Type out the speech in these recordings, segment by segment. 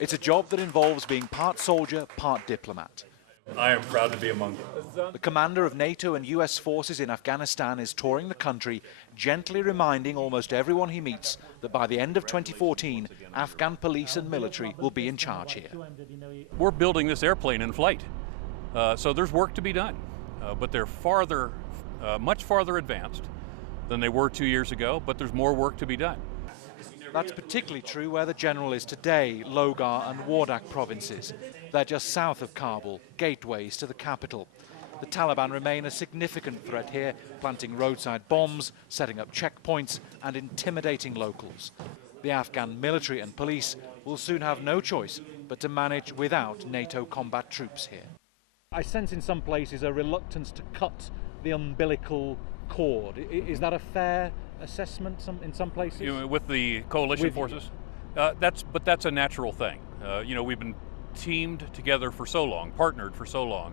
It's a job that involves being part soldier, part diplomat. I am proud to be among them. The commander of NATO and US forces in Afghanistan is touring the country, gently reminding almost everyone he meets that by the end of 2014, Afghan police and military will be in charge here. We're building this airplane in flight, so there's work to be done, but they're much farther advanced than they were 2 years ago, but there's more work to be done. That's particularly true where the general is today, Logar and Wardak provinces. They're just south of Kabul, gateways to the capital. The Taliban remain a significant threat here, planting roadside bombs, setting up checkpoints and intimidating locals. The Afghan military and police will soon have no choice but to manage without NATO combat troops here. I sense in some places a reluctance to cut the umbilical cord. Is that a fair assessment in some places? You know, with the coalition forces? That's a natural thing. We've been teamed together for so long, partnered for so long,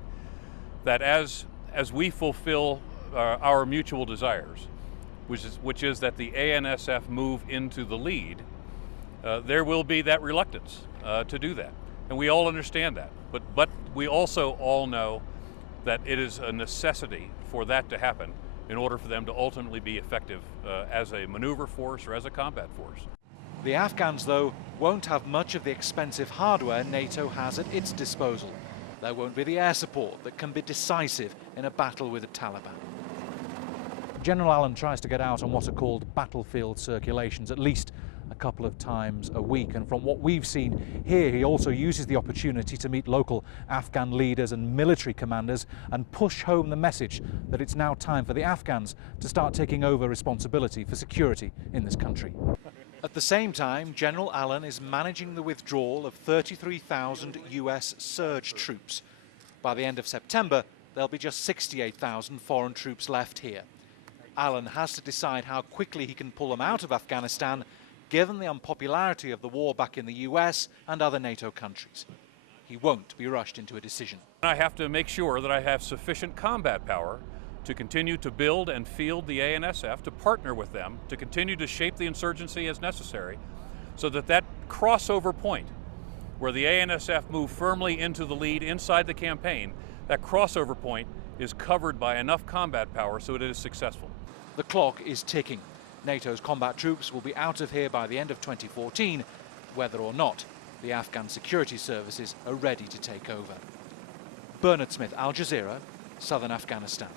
that as we fulfill our mutual desires, which is that the ANSF move into the lead, there will be that reluctance to do that. And we all understand that. But we also all know that it is a necessity for that to happen in order for them to ultimately be effective as a maneuver force or as a combat force. The Afghans, though, won't have much of the expensive hardware NATO has at its disposal. There won't be the air support that can be decisive in a battle with the Taliban. General Allen tries to get out on what are called battlefield circulations at least a couple of times a week, and from what we've seen here, he also uses the opportunity to meet local Afghan leaders and military commanders and push home the message that it's now time for the Afghans to start taking over responsibility for security in this country. At the same time, General Allen is managing the withdrawal of 33,000 US surge troops. By the end of September, there'll be just 68,000 foreign troops left here. Allen has to decide how quickly he can pull them out of Afghanistan, given the unpopularity of the war back in the US and other NATO countries. He won't be rushed into a decision. I have to make sure that I have sufficient combat power to continue to build and field the ANSF, to partner with them, to continue to shape the insurgency as necessary, so that crossover point where the ANSF move firmly into the lead inside the campaign, that crossover point is covered by enough combat power so it is successful. The clock is ticking. NATO's combat troops will be out of here by the end of 2014, whether or not the Afghan security services are ready to take over. Bernard Smith, Al Jazeera, Southern Afghanistan.